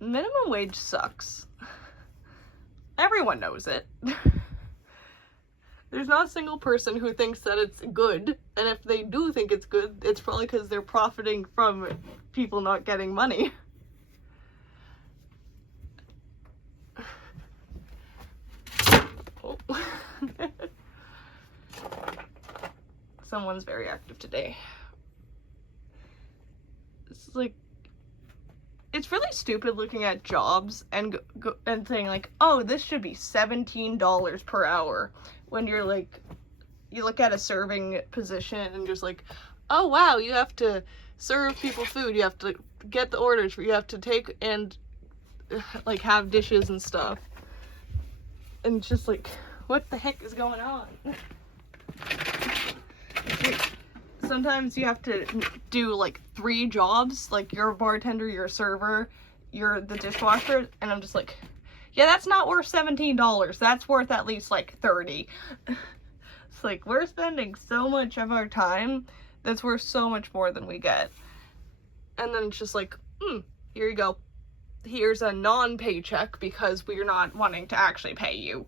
minimum wage sucks. Everyone knows it. There's not a single person who thinks that it's good, and if they do think it's good, it's probably because they're profiting from people not getting money. Oh. Someone's very active today. It's like, it's really stupid looking at jobs and and saying like, oh, this should be $17 per hour, when you're like, you look at a serving position and just like, oh wow, you have to serve people food, you have to get the orders, you have to take and like have dishes and stuff, and it's just like, what the heck is going on? Sometimes you have to do like 3 jobs, like you're a bartender, you're a server, you're the dishwasher, and I'm just like, yeah, that's not worth $17, that's worth at least like 30. It's like, we're spending so much of our time that's worth so much more than we get. And then it's just like, here you go, here's a non-paycheck because we're not wanting to actually pay you,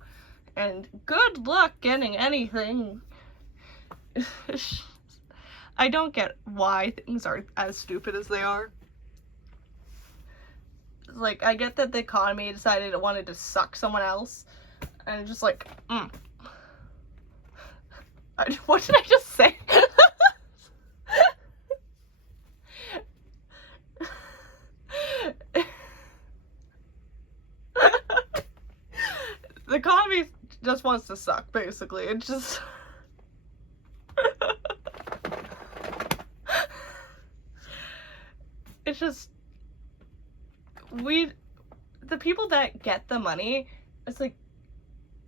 and good luck getting anything. I don't get why things are as stupid as they are. Like, I get that the economy decided it wanted to suck someone else, and it's just like, what did I just say? The economy just wants to suck, basically. It just... It's just, the people that get the money, it's like,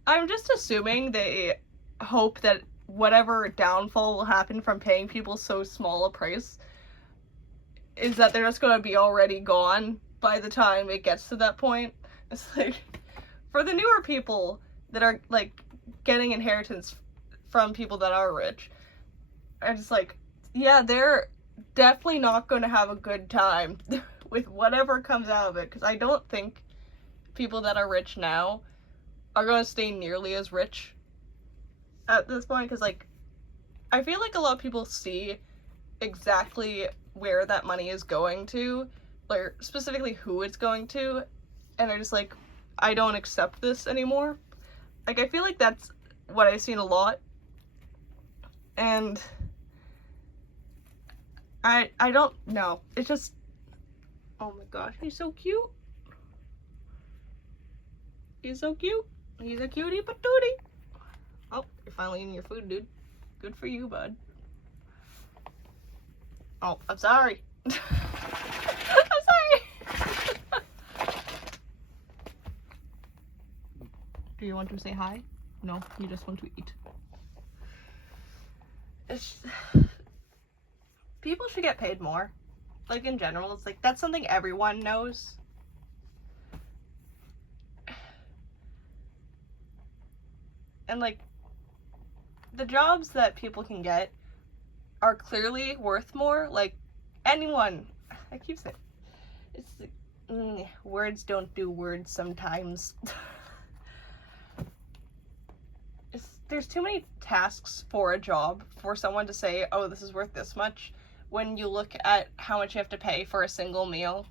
I'm just assuming they hope that whatever downfall will happen from paying people so small a price is that they're just going to be already gone by the time it gets to that point. It's like, for the newer people that are like getting inheritance from people that are rich, I'm just like, yeah, they're definitely not going to have a good time with whatever comes out of it, because I don't think people that are rich now are going to stay nearly as rich at this point, because like, I feel like a lot of people see exactly where that money is going to, or specifically who it's going to, and they're just like, I don't accept this anymore. Like, I feel like that's what I've seen a lot, and I don't know. It's just, oh my gosh, he's so cute. He's so cute. He's a cutie patootie. Oh, you're finally eating your food, dude. Good for you, bud. Oh, I'm sorry. I'm sorry. Do you want to say hi? No, you just want to eat. People should get paid more. Like, in general, it's like, that's something everyone knows. And like, the jobs that people can get are clearly worth more. Like, anyone, I keep saying, it's like, words don't do words sometimes. There's too many tasks for a job for someone to say, oh, this is worth this much, when you look at how much you have to pay for a single meal.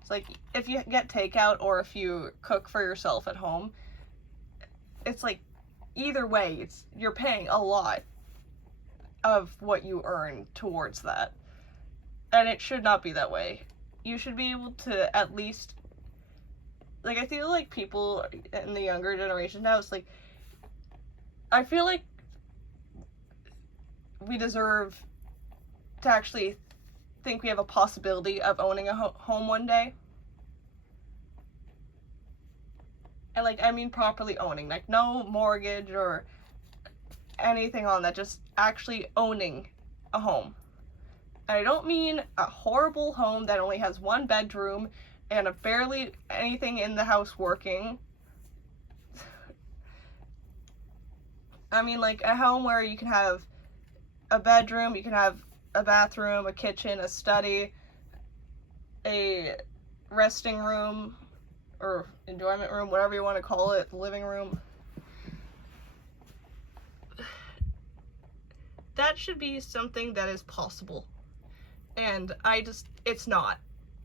It's like, if you get takeout or if you cook for yourself at home, it's like, either way, you're paying a lot of what you earn towards that. And it should not be that way. You should be able to at least, like, I feel like people in the younger generation now, it's like, I feel like we deserve to actually think we have a possibility of owning a home one day. And like, I mean properly owning, like no mortgage or anything on that, just actually owning a home. And I don't mean a horrible home that only has 1 bedroom and a barely anything in the house working. I mean like a home where you can have a bedroom, you can have a bathroom, a kitchen, a study, a resting room or enjoyment room, whatever you want to call it, living room. That should be something that is possible. And it's not.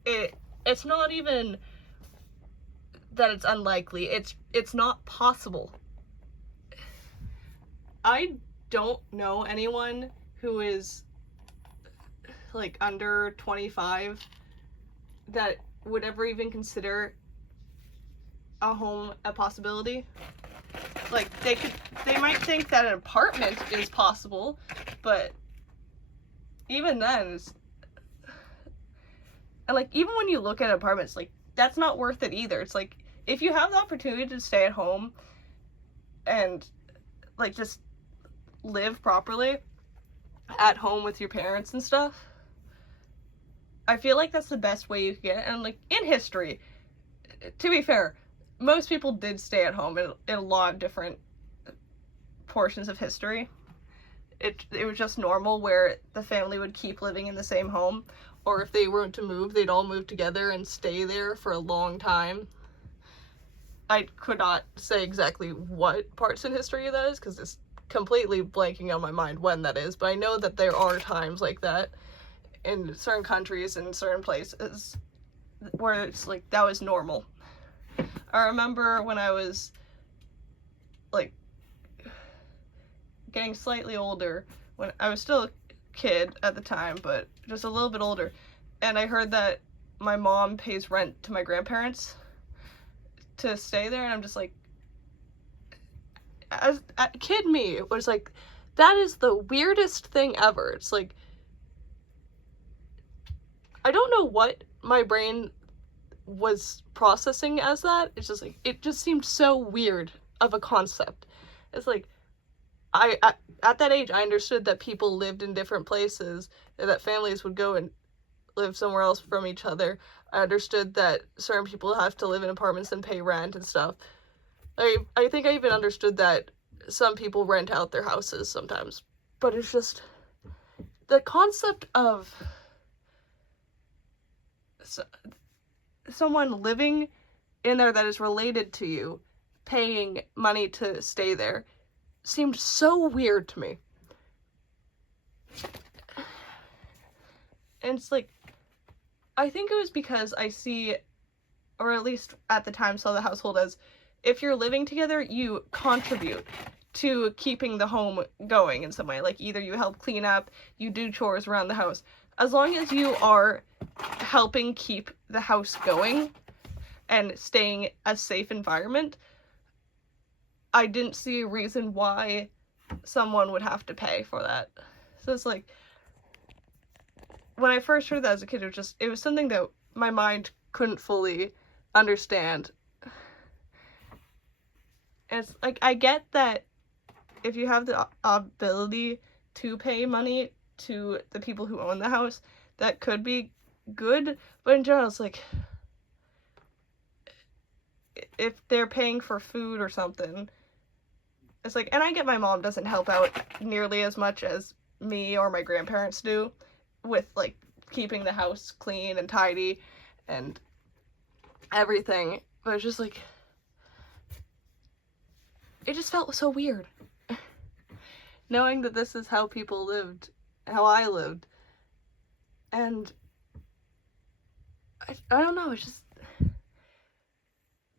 It's not even that it's unlikely. It's not possible. I don't know anyone who is like under 25 that would ever even consider a home a possibility. Like, they might think that an apartment is possible, but even then, and like, even when you look at apartments, like, that's not worth it either. It's like, if you have the opportunity to stay at home and like just live properly at home with your parents and stuff, I feel like that's the best way you can get it. And like, in history, to be fair, most people did stay at home in a lot of different portions of history. It was just normal where the family would keep living in the same home, or if they weren't to move, they'd all move together and stay there for a long time. I could not say exactly what parts in history that is, because it's completely blanking on my mind when that is, but I know that there are times like that in certain countries and certain places where it's like, that was normal. I remember when I was like getting slightly older, when I was still a kid at the time, but just a little bit older, and I heard that my mom pays rent to my grandparents to stay there, and I'm just like, as a kid me was like, that is the weirdest thing ever. It's like, I don't know what my brain was processing as that. It's just like, it just seemed so weird of a concept. It's like, at that age, I understood that people lived in different places, and that families would go and live somewhere else from each other. I understood that certain people have to live in apartments and pay rent and stuff. I think I even understood that some people rent out their houses sometimes. But it's just, the concept of someone living in there that is related to you, paying money to stay there, seemed so weird to me. And it's like, I think it was because I see, or at least at the time saw the household as, if you're living together, you contribute to keeping the home going in some way. Like, either you help clean up, you do chores around the house. As long as you are helping keep the house going and staying a safe environment, I didn't see a reason why someone would have to pay for that. So it's like, when I first heard that as a kid, it was something that my mind couldn't fully understand. And it's like, I get that if you have the ability to pay money to the people who own the house, that could be good, but in general, it's like, if they're paying for food or something, it's like, and I get my mom doesn't help out nearly as much as me or my grandparents do with, like, keeping the house clean and tidy and everything, but it's just like, it just felt so weird. Knowing that this is how people lived, how I lived, and I don't know, it's just,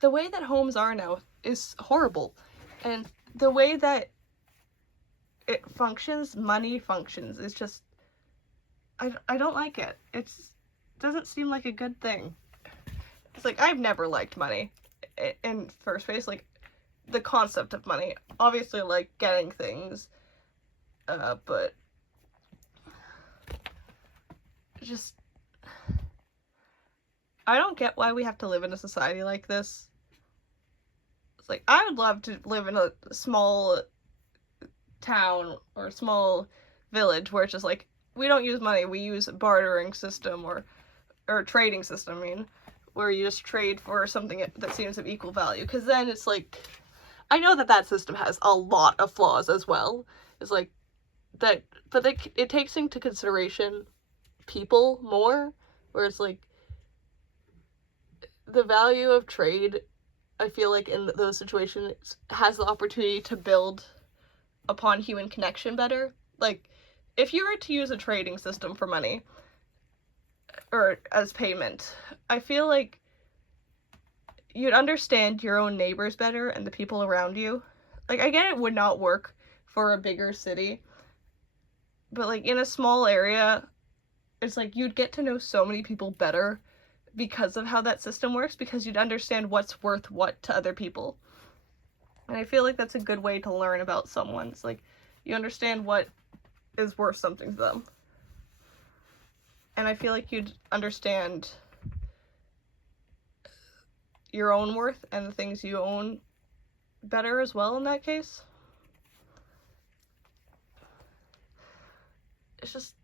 the way that homes are now is horrible, and the way that it functions, money functions, is just, I don't like it. It doesn't seem like a good thing. It's like, I've never liked money in first place, like, the concept of money. Obviously, like, getting things, but just, I don't get why we have to live in a society like this. It's like, I would love to live in a small town or a small village where it's just like, we don't use money, we use a bartering system or trading system, I mean, where you just trade for something that seems of equal value, because then it's like, I know that system has a lot of flaws as well. It's like, that, but it takes into consideration people more, where it's like, the value of trade, I feel like in those situations, has the opportunity to build upon human connection better. Like, if you were to use a trading system for money, or as payment, I feel like you'd understand your own neighbors better and the people around you. Like, I get it would not work for a bigger city, but like in a small area, it's like you'd get to know so many people better because of how that system works, because you'd understand what's worth what to other people. And I feel like that's a good way to learn about someone. It's like you understand what is worth something to them. And I feel like you'd understand your own worth and the things you own better as well in that case. It's just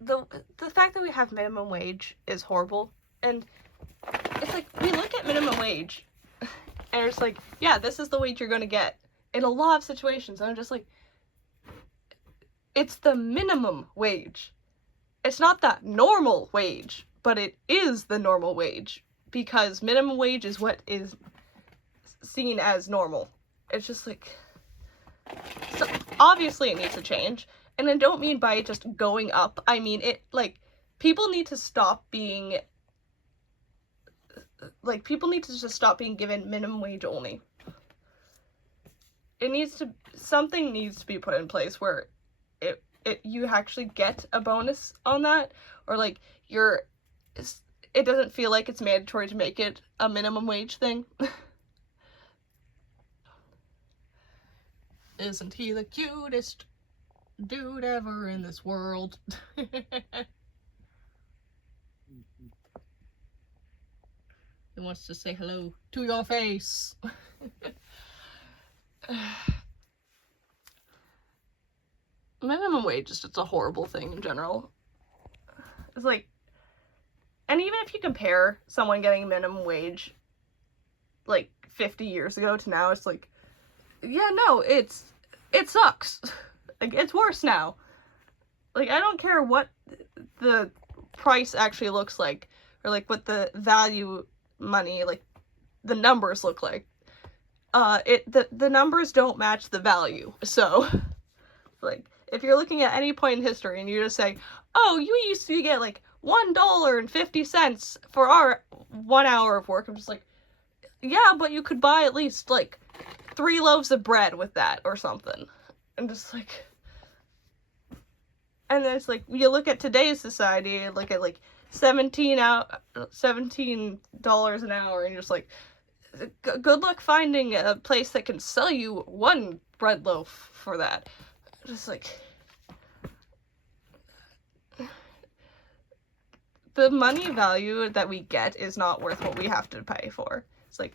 the fact that we have minimum wage is horrible. And it's like we look at minimum wage and it's like, yeah, this is the wage you're going to get in a lot of situations. And I'm just like, it's the minimum wage. It's not the normal wage, but it is the normal wage, because minimum wage is what is seen as normal. It's just like, so obviously it needs to change. And I don't mean by it just going up. I mean it, like, people need to just stop being given minimum wage only. Something needs to be put in place where you actually get a bonus on that, or like it doesn't feel like it's mandatory to make it a minimum wage thing. Isn't he the cutest dude ever in this world? He wants to say hello to your face. Minimum wage is just a horrible thing in general. It's like, and even if you compare someone getting minimum wage like 50 years ago to now, it's like, yeah, no, it sucks. Like, it's worse now. Like, I don't care what the price actually looks like, or like what the value money, like the numbers look like. The numbers don't match the value. So like, if you're looking at any point in history and you just say, oh, you used to get like $1.50 for our 1 hour of work, I'm just like, yeah, but you could buy at least like 3 loaves of bread with that or something. And just like, and then it's like, you look at today's society, look at like $17 an hour, and you're just like, good luck finding a place that can sell you 1 bread loaf for that. Just like, the money value that we get is not worth what we have to pay for. It's like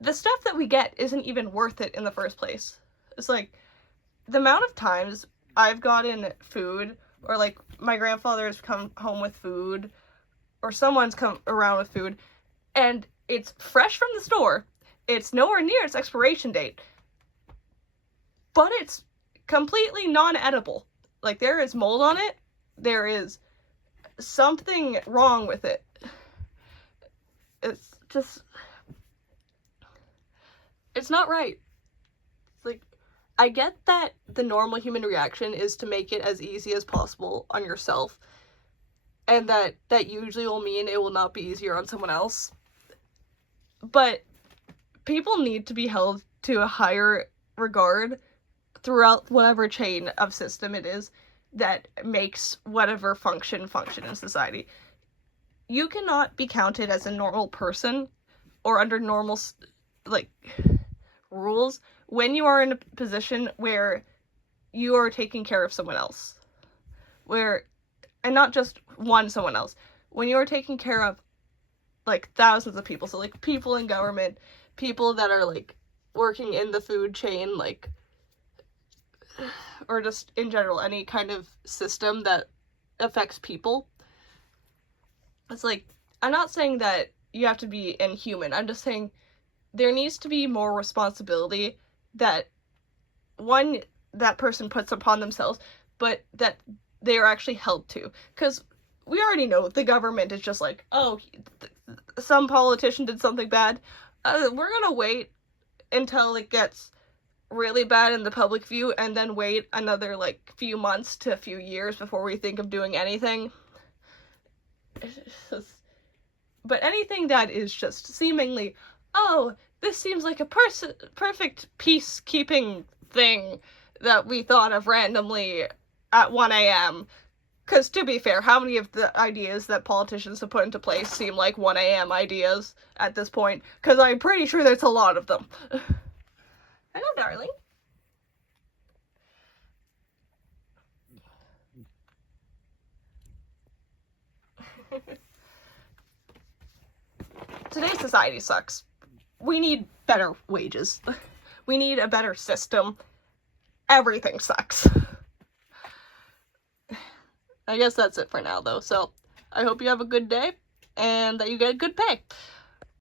the stuff that we get isn't even worth it in the first place. It's like, the amount of times I've gotten food, or like my grandfather's come home with food, or someone's come around with food, and it's fresh from the store, it's nowhere near its expiration date, but it's completely non-edible. Like, there is mold on it, there is something wrong with it. It's just, it's not right. It's like, I get that the normal human reaction is to make it as easy as possible on yourself, and that usually will mean it will not be easier on someone else. But people need to be held to a higher regard throughout whatever chain of system it is that makes whatever function in society. You cannot be counted as a normal person or under normal, like, rules when you are in a position where you are taking care of someone else. And not just someone else. When you are taking care of, like, thousands of people. So, like, people in government, people that are, like, working in the food chain, like, or just in general, any kind of system that affects people. It's like, I'm not saying that you have to be inhuman. I'm just saying there needs to be more responsibility that, one, that person puts upon themselves, but that they are actually held to. Because we already know the government is just like, oh, some politician did something bad. We're gonna wait until it gets really bad in the public view and then wait another like few months to a few years before we think of doing anything. But anything that is just seemingly, oh, this seems like a perfect peacekeeping thing that we thought of randomly at 1 a.m. Because, to be fair, how many of the ideas that politicians have put into place seem like 1 a.m. ideas at this point? Because I'm pretty sure there's a lot of them. Hello, darling. Today's society sucks. We need better wages. We need a better system. Everything sucks. I guess that's it for now, though. So, I hope you have a good day, and that you get good pay.